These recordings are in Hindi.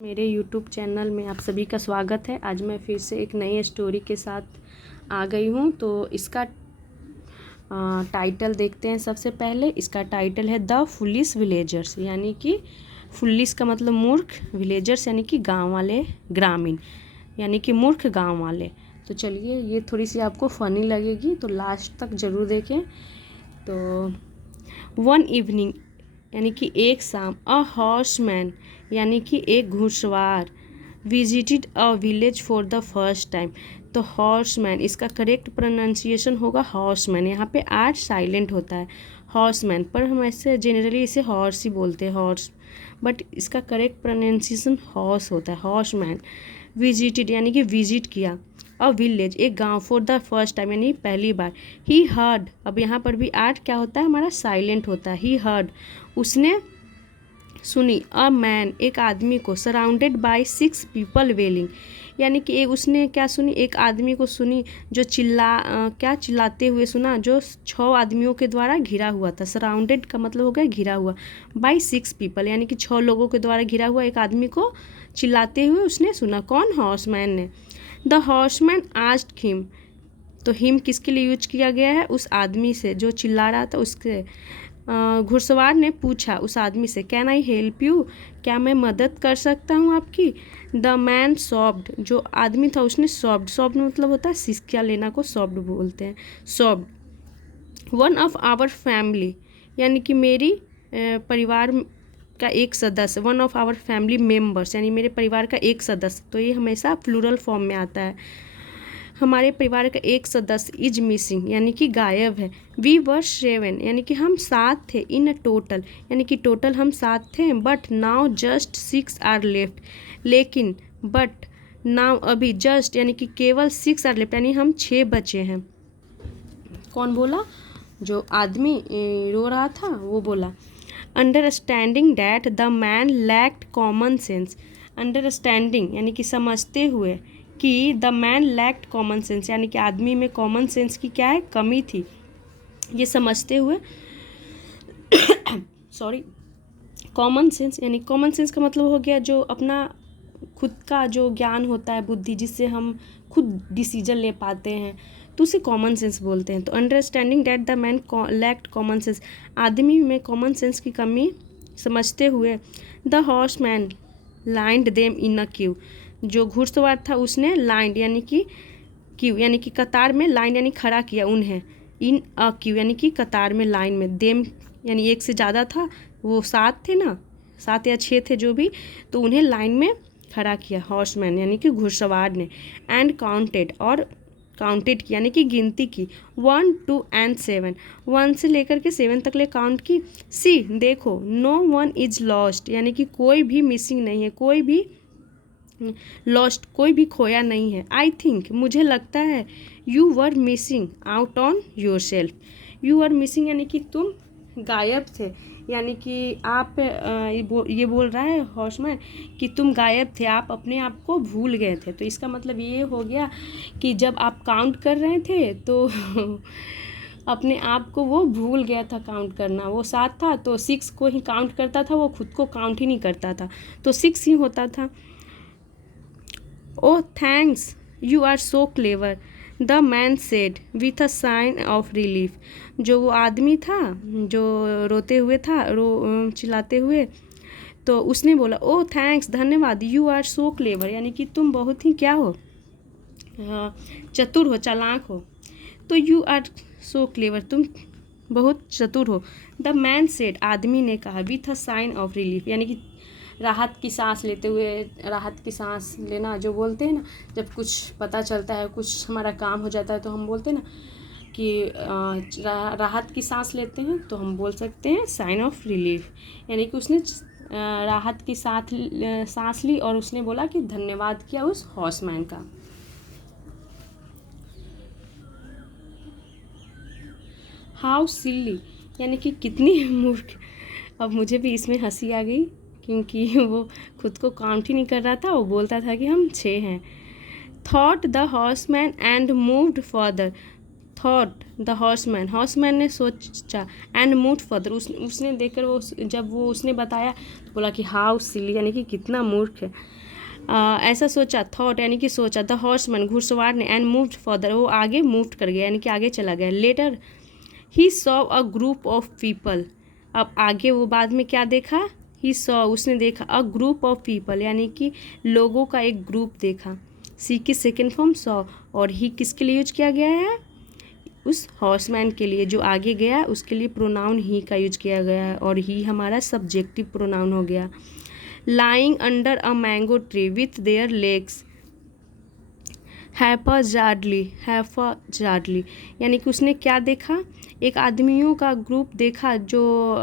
मेरे YouTube चैनल में आप सभी का स्वागत है। आज मैं फिर से एक नई स्टोरी के साथ आ गई हूँ। तो इसका टाइटल देखते हैं। सबसे पहले इसका टाइटल है द फुलिश विलेजर्स, यानी कि फुलिश का मतलब मूर्ख, विलेजर्स यानी कि गांव वाले, ग्रामीण यानी कि मूर्ख गांव वाले। तो चलिए, ये थोड़ी सी आपको फ़नी लगेगी, तो लास्ट तक ज़रूर देखें। तो वन इवनिंग यानी कि एक शाम, अ हॉर्समैन यानी कि एक घुड़सवार visited a village for the first time. तो हॉर्समैन, इसका करेक्ट प्रोनाउंसिएशन होगा हॉर्समैन। यहाँ पे आर साइलेंट होता है हॉर्समैन, पर हम ऐसे जनरली इसे हॉर्स ही बोलते हैं, हॉर्स, बट इसका करेक्ट प्रोनाउंसिएशन हॉर्स होता है, हॉर्समैन। विजिटेड यानी कि विजिट किया, अ विलेज एक गांव, फॉर द फर्स्ट टाइम यानी पहली बार। ही हर्ड, अब यहाँ पर भी आर क्या होता है हमारा, साइलेंट होता है। ही हर्ड, उसने सुनी, अ मैन एक आदमी को, सराउंडेड बाय 6 पीपल वेलिंग, यानी कि उसने क्या सुनी, एक आदमी को सुनी जो क्या चिल्लाते हुए सुना, जो 6 आदमियों के द्वारा घिरा हुआ था। सराउंडेड का मतलब हो गया घिरा हुआ, बाय 6 पीपल यानी कि 6 लोगों के द्वारा घिरा हुआ एक आदमी को चिल्लाते हुए उसने सुना। कौन? हॉर्समैन ने। द हॉर्समैन आस्क्ड हिम, तो हिम किसके लिए यूज किया गया है, उस आदमी से जो चिल्ला रहा था उसके। घुड़सवार ने पूछा उस आदमी से, कैन आई हेल्प यू, क्या मैं मदद कर सकता हूँ आपकी। द मैन सॉब्ड, जो आदमी था उसने सॉब्ड, सॉब्ड मतलब होता है सिसकिया लेना को सॉब्ड बोलते हैं, sobbed. One of our family, यानी कि मेरी परिवार का एक सदस्य, one of our family members यानी मेरे परिवार का एक सदस्य, तो ये हमेशा प्लूरल फॉर्म में आता है। हमारे परिवार का एक सदस्य इज मिसिंग यानी कि गायब है। वी वर 7 यानी कि हम 7 थे, इन टोटल यानी कि टोटल हम 7 थे, but now just 6 are left, लेकिन बट नाउ अभी जस्ट यानी कि केवल 6 आर लेफ्ट यानी हम 6 बचे हैं। कौन बोला? जो आदमी रो रहा था वो बोला। Understanding that the man lacked common sense, understanding यानी कि समझते हुए कि the man lacked common sense यानी कि आदमी में कॉमन सेंस की क्या है, कमी थी, ये समझते हुए सॉरी, कॉमन सेंस यानी कॉमन सेंस का मतलब हो गया जो अपना खुद का जो ज्ञान होता है, बुद्धि, जिससे हम खुद डिसीजन ले पाते हैं, तो उसे कॉमन सेंस बोलते हैं। तो understanding that the man lacked common sense, आदमी में कॉमन सेंस की कमी समझते हुए, the horse man lined them in a Q, जो घुड़सवार था उसने लाइंड यानी कि क्यू यानी कि कतार में, लाइन यानी खड़ा किया उन्हें, इन अ क्यू यानी कि कतार में, लाइन में, देम यानी एक से ज़्यादा था, वो 7 थे ना, 7 या 6 थे जो भी, तो उन्हें लाइन में खड़ा किया हॉर्समैन यानी कि घुड़सवार ने। एंड काउंटेड, और काउंटेड की यानी कि गिनती की, 1 2 एंड 7, 1 से लेकर के 7 तक ले काउंट की। सी देखो, नो वन इज लॉस्ट यानी कि कोई भी मिसिंग नहीं है, कोई भी लॉस्ट कोई भी खोया नहीं है। आई थिंक मुझे लगता है, you were missing out on your self, you were missing यानी कि तुम गायब थे, यानी कि आप ये बोल रहा है हॉर्समैन कि तुम गायब थे, आप अपने आप को भूल गए थे। तो इसका मतलब ये हो गया कि जब आप काउंट कर रहे थे तो अपने आप को वो भूल गया था काउंट करना। वो 7 था तो 6 को ही काउंट करता था, वो खुद को काउंट ही नहीं करता था, तो 6 ही होता था। Oh thanks, you are so clever, the man said with a sign of relief, जो वो आदमी था जो रोते हुए था, चिल्लाते हुए, तो उसने बोला, ओह थैंक्स, धन्यवाद, यू आर सो क्लेवर यानी कि तुम बहुत ही क्या हो, चतुर हो, चालाक हो। तो यू आर सो क्लेवर, तुम बहुत चतुर हो। द मैन सेड, आदमी ने कहा, with a sign of relief यानी कि राहत की सांस लेते हुए, राहत की सांस लेना जो बोलते हैं ना, जब कुछ पता चलता है, कुछ हमारा काम हो जाता है, तो हम बोलते हैं ना कि राहत की सांस लेते हैं, तो हम बोल सकते हैं साइन ऑफ रिलीफ, यानी कि उसने राहत की सांस ली और उसने बोला कि धन्यवाद किया उस हॉर्समैन का। हाउ सिल्ली यानी कि कितनी मूर्ख। अब मुझे भी इसमें हंसी आ गई क्योंकि वो खुद को काउंट ही नहीं कर रहा था, वो बोलता था कि हम 6 हैं। Thought the horseman and moved further, thought the horseman, horseman ने सोचा, एंड मूव्ड फर्दर, उसने देखकर जब वो उसने बताया तो बोला कि हाउ सिली, यानी कि कितना मूर्ख है। ऐसा सोचा, थॉट यानी कि सोचा, द हॉर्समैन घुड़सवार ने, एंड मूव्ड फर्दर वो आगे मूव कर गया यानी कि आगे चला गया। Later he saw a group of people, अब आगे वो बाद में क्या देखा, ही सॉ उसने देखा, अ ग्रुप ऑफ पीपल यानी कि लोगों का एक ग्रुप देखा। सी की सेकेंड फॉर्म सॉ, और ही किसके लिए यूज किया गया है, उस हॉर्समैन के लिए जो आगे गया उसके लिए प्रोनाउन ही का यूज किया गया है, और ही हमारा सब्जेक्टिव प्रोनाउन हो गया। Lying under a mango tree with their legs haphazardly, यानी कि उसने क्या देखा, एक आदमियों का ग्रुप देखा जो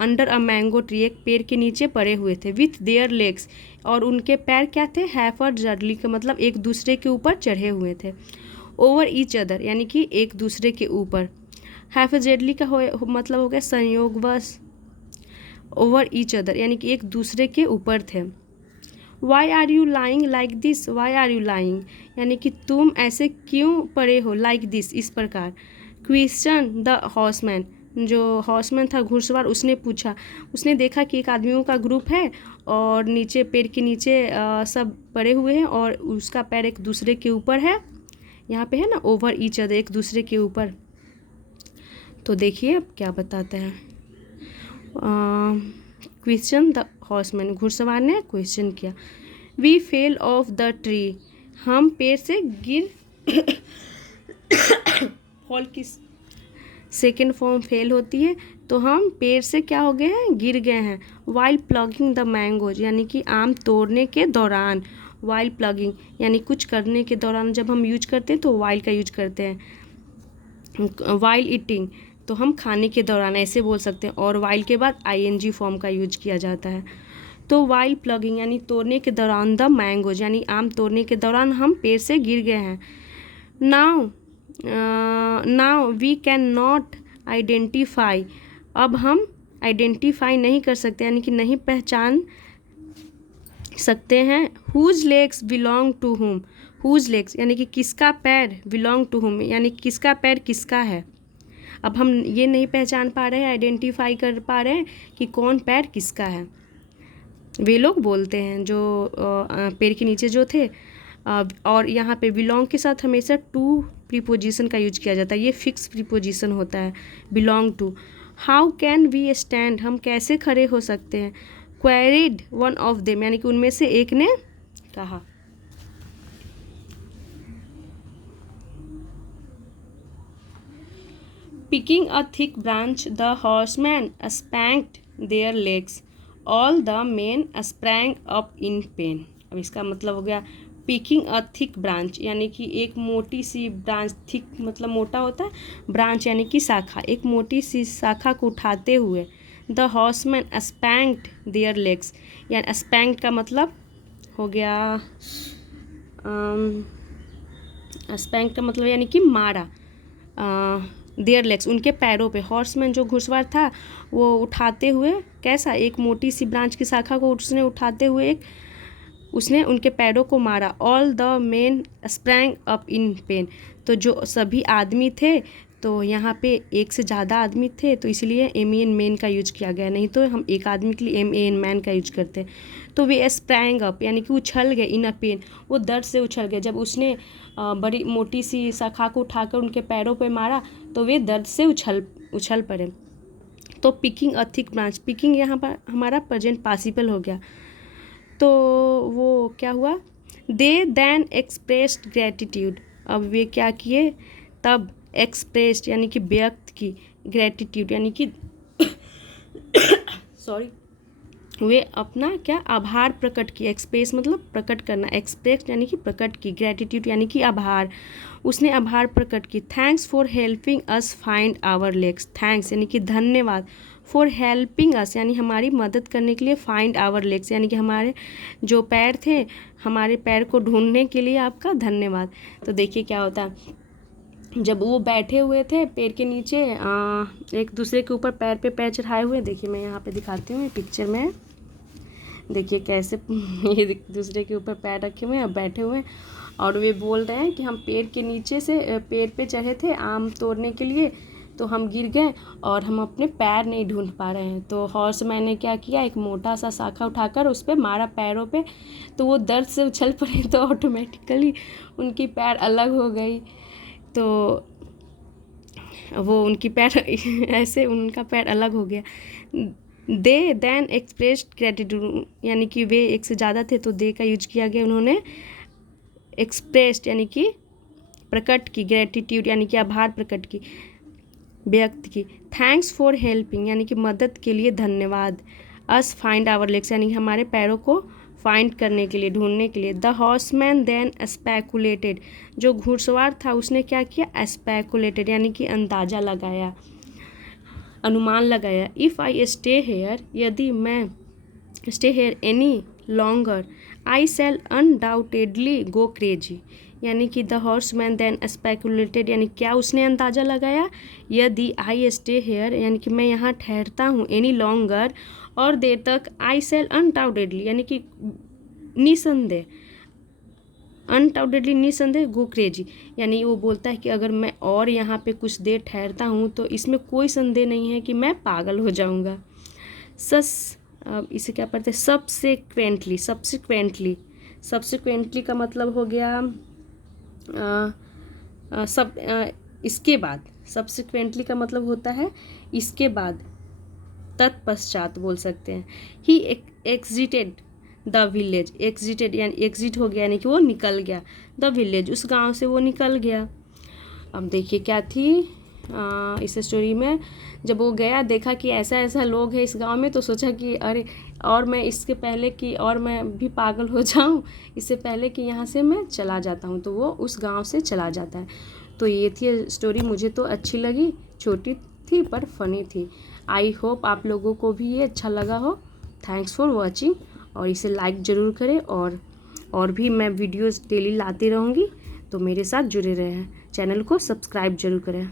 अंडर अ मैंगो ट्री, एक पेड़ के नीचे पड़े हुए थे, विथ देयर लेग्स, और उनके पैर क्या थे, हैफाजार्डली का मतलब एक दूसरे के ऊपर चढ़े हुए थे। ओवर ईच अदर यानी कि एक दूसरे के ऊपर, हैफाजार्डली का मतलब हो गया संयोगवश, ओवर ईच अदर यानी कि एक दूसरे के ऊपर थे। Why are you lying like this, why are you lying यानी कि तुम ऐसे क्यों पड़े हो, लाइक दिस इस प्रकार। क्वेश्चन द हॉर्समैन, जो हॉर्समैन था घुड़सवार उसने पूछा, उसने देखा कि एक आदमियों का ग्रुप है और नीचे पेड़ के नीचे सब पड़े हुए हैं और उसका पैर एक दूसरे के ऊपर है, यहाँ पे है ना ओवर ईच अदर एक दूसरे के ऊपर। तो देखिए अब क्या बताते हैं, क्वेश्चन द हॉर्समैन, घुड़सवार ने क्वेश्चन किया। We fell off the tree, हम पेड़ से गिर फॉल की सेकेंड फॉर्म फेल होती है, तो हम पेड़ से क्या हो गए हैं, गिर गए हैं। वाइल प्लगिंग द मैंगोज यानी कि आम तोड़ने के दौरान, वाइल प्लगिंग यानी कुछ करने के दौरान जब हम यूज करते हैं तो वाइल का यूज करते हैं। वाइल ईटिंग तो हम खाने के दौरान ऐसे बोल सकते हैं, और वाइल के बाद आईएनजी फॉर्म का यूज किया जाता है। तो वाइल प्लगिंग यानी तोड़ने के दौरान, द मैंगोज यानी आम तोड़ने के दौरान हम पेड़ से गिर गए हैं। Now we can not identify, अब हम आइडेंटिफाई नहीं कर सकते यानी कि नहीं पहचान सकते हैं। Whose legs belong to whom, whose legs यानी कि किसका पैर, बिलोंग टू हुम यानी किसका पैर किसका है। अब हम ये नहीं पहचान पा रहे हैं, आइडेंटिफाई कर पा रहे हैं कि कौन पैर किसका है। वे लोग बोलते हैं जो पेड़ के नीचे जो थे, और यहाँ पे बिलोंग के साथ हमेशा टू प्रीपोजिशन का यूज किया जाता है, ये फिक्स प्रीपोजिशन होता है belong to. How can we stand, हम कैसे खड़े हो सकते हैं। क्वेरिड वन ऑफ देम यानी कि उनमें से एक ने कहा। Picking a thick branch the horseman spanked their legs, all the men sprang up in pain. अब इसका मतलब हो गया पिकिंग अ थिक ब्रांच यानी कि एक मोटी सी ब्रांच, थिक मतलब मोटा होता है, ब्रांच यानी कि शाखा, एक मोटी सी शाखा को उठाते हुए। The horseman spanked their legs, यानी स्पैंक्ड का मतलब हो गया, स्पैंक्ड का मतलब यानी कि मारा, देयर लेग्स उनके पैरों पे। हॉर्समैन जो घुड़सवार था वो उठाते हुए, कैसा, एक मोटी सी ब्रांच की शाखा को उसने उठाते हुए उसने उनके पैरों को मारा। All the men sprang up in pen, तो जो सभी आदमी थे, तो यहाँ पे एक से ज़्यादा आदमी थे तो इसलिए एम एन मैन का यूज किया गया, नहीं तो हम एक आदमी के लिए एम एन मैन का यूज करते हैं। तो वे स्प्रैंग अप यानी कि उछल गए, इन अ पेन वो दर्द से उछल गए, जब उसने बड़ी मोटी सी शाखा को उठाकर उनके पैरों पे मारा तो वे दर्द से उछल पड़े। तो picking a thick branch, picking यहाँ पर हमारा प्रेजेंट पार्टिसिपल हो गया। तो वो क्या हुआ, दे देन एक्सप्रेस्ड ग्रेटिट्यूड, अब वे क्या किए, तब एक्सप्रेस्ड यानी कि व्यक्त की, ग्रेटिट्यूड यानी कि सॉरी, वे अपना क्या आभार प्रकट किया। एक्सप्रेस मतलब प्रकट करना, एक्सप्रेस यानी कि प्रकट की, ग्रेटिट्यूड यानी कि आभार, उसने आभार प्रकट की। Thanks for helping us find our legs, thanks यानी कि धन्यवाद, फॉर हेल्पिंग अस यानी हमारी मदद करने के लिए, फाइंड आवर लेग्स यानी कि हमारे जो पैर थे, हमारे पैर को ढूंढने के लिए आपका धन्यवाद। तो देखिए क्या होता है, जब वो बैठे हुए थे पेड़ के नीचे, एक दूसरे के ऊपर पैर पे पैर चढ़ाए हुए, देखिए मैं यहाँ पे दिखाती हूँ पिक्चर में, देखिए कैसे एक दूसरे के ऊपर पैर रखे हुए हैं, बैठे हुए हैं, और वे बोल रहे हैं कि हम पेड़ के नीचे से पेड़ पे चढ़े थे आम तोड़ने के लिए, तो हम गिर गए और हम अपने पैर नहीं ढूंढ पा रहे हैं। तो हॉर्समैन ने क्या किया, एक मोटा सा शाखा उठाकर उस पर मारा पैरों पे, तो वो दर्द से उछल पड़े, तो ऑटोमेटिकली उनकी पैर अलग हो गई। तो वो उनकी पैर ऐसे उनका पैर अलग हो गया। दे देन एक्सप्रेस्ड ग्रेटिट्यूड, यानी कि वे एक से ज़्यादा थे तो दे का यूज किया गया। उन्होंने एक्सप्रेस्ड यानी कि प्रकट की, ग्रेटिट्यूड यानी कि आभार प्रकट की, व्यक्त की। थैंक्स फॉर हेल्पिंग यानी कि मदद के लिए धन्यवाद। अस फाइंड आवर लेग्स यानी कि हमारे पैरों को फाइंड करने के लिए, ढूंढने के लिए। द हॉर्समैन देन स्पेकुलेटेड, जो घुड़सवार था उसने क्या किया, स्पेकुलेटेड यानी कि अंदाज़ा लगाया, अनुमान लगाया। इफ़ आई स्टे हेयर, यदि मैं stay here any longer I shall undoubtedly go crazy, यानी कि द हॉर्समैन देन स्पेकुलेटेड यानी क्या उसने अंदाज़ा लगाया, यदि आई स्टे हेयर यानी कि मैं यहाँ ठहरता हूँ, एनी लॉन्गर और देर तक, आई शैल अनडाउटेडली यानी कि निसंदेह, अनडाउटेडली निसंदेह गो क्रेजी, यानी वो बोलता है कि अगर मैं और यहाँ पे कुछ देर ठहरता हूँ तो इसमें कोई संदेह नहीं है कि मैं पागल हो जाऊँगा। इसे क्या पढ़ते हैं, सबसेक्वेंटली, सबसेक्वेंटली, सबसेक्वेंटली का मतलब हो गया इसके बाद। सबसेक्वेंटली का मतलब होता है इसके बाद, तत्पश्चात बोल सकते हैं। ही एग्जिटेड द विलेज, एग्जिटेड यानी एग्जिट हो गया यानी कि वो निकल गया, द विलेज उस गांव से वो निकल गया। अब देखिए क्या थी इस स्टोरी में, जब वो गया देखा कि ऐसा ऐसा लोग हैं इस गांव में, तो सोचा कि अरे और मैं इसके पहले कि और मैं भी पागल हो जाऊं, इससे पहले कि यहाँ से मैं चला जाता हूँ, तो वो उस गांव से चला जाता है। तो ये थी स्टोरी, मुझे तो अच्छी लगी, छोटी थी पर फनी थी। आई होप आप लोगों को भी ये अच्छा लगा हो। थैंक्स फॉर वॉचिंग, और इसे लाइक ज़रूर करें, और भी मैं वीडियोस डेली लाती रहूँगी, तो मेरे साथ जुड़े रहें, चैनल को सब्सक्राइब जरूर करें।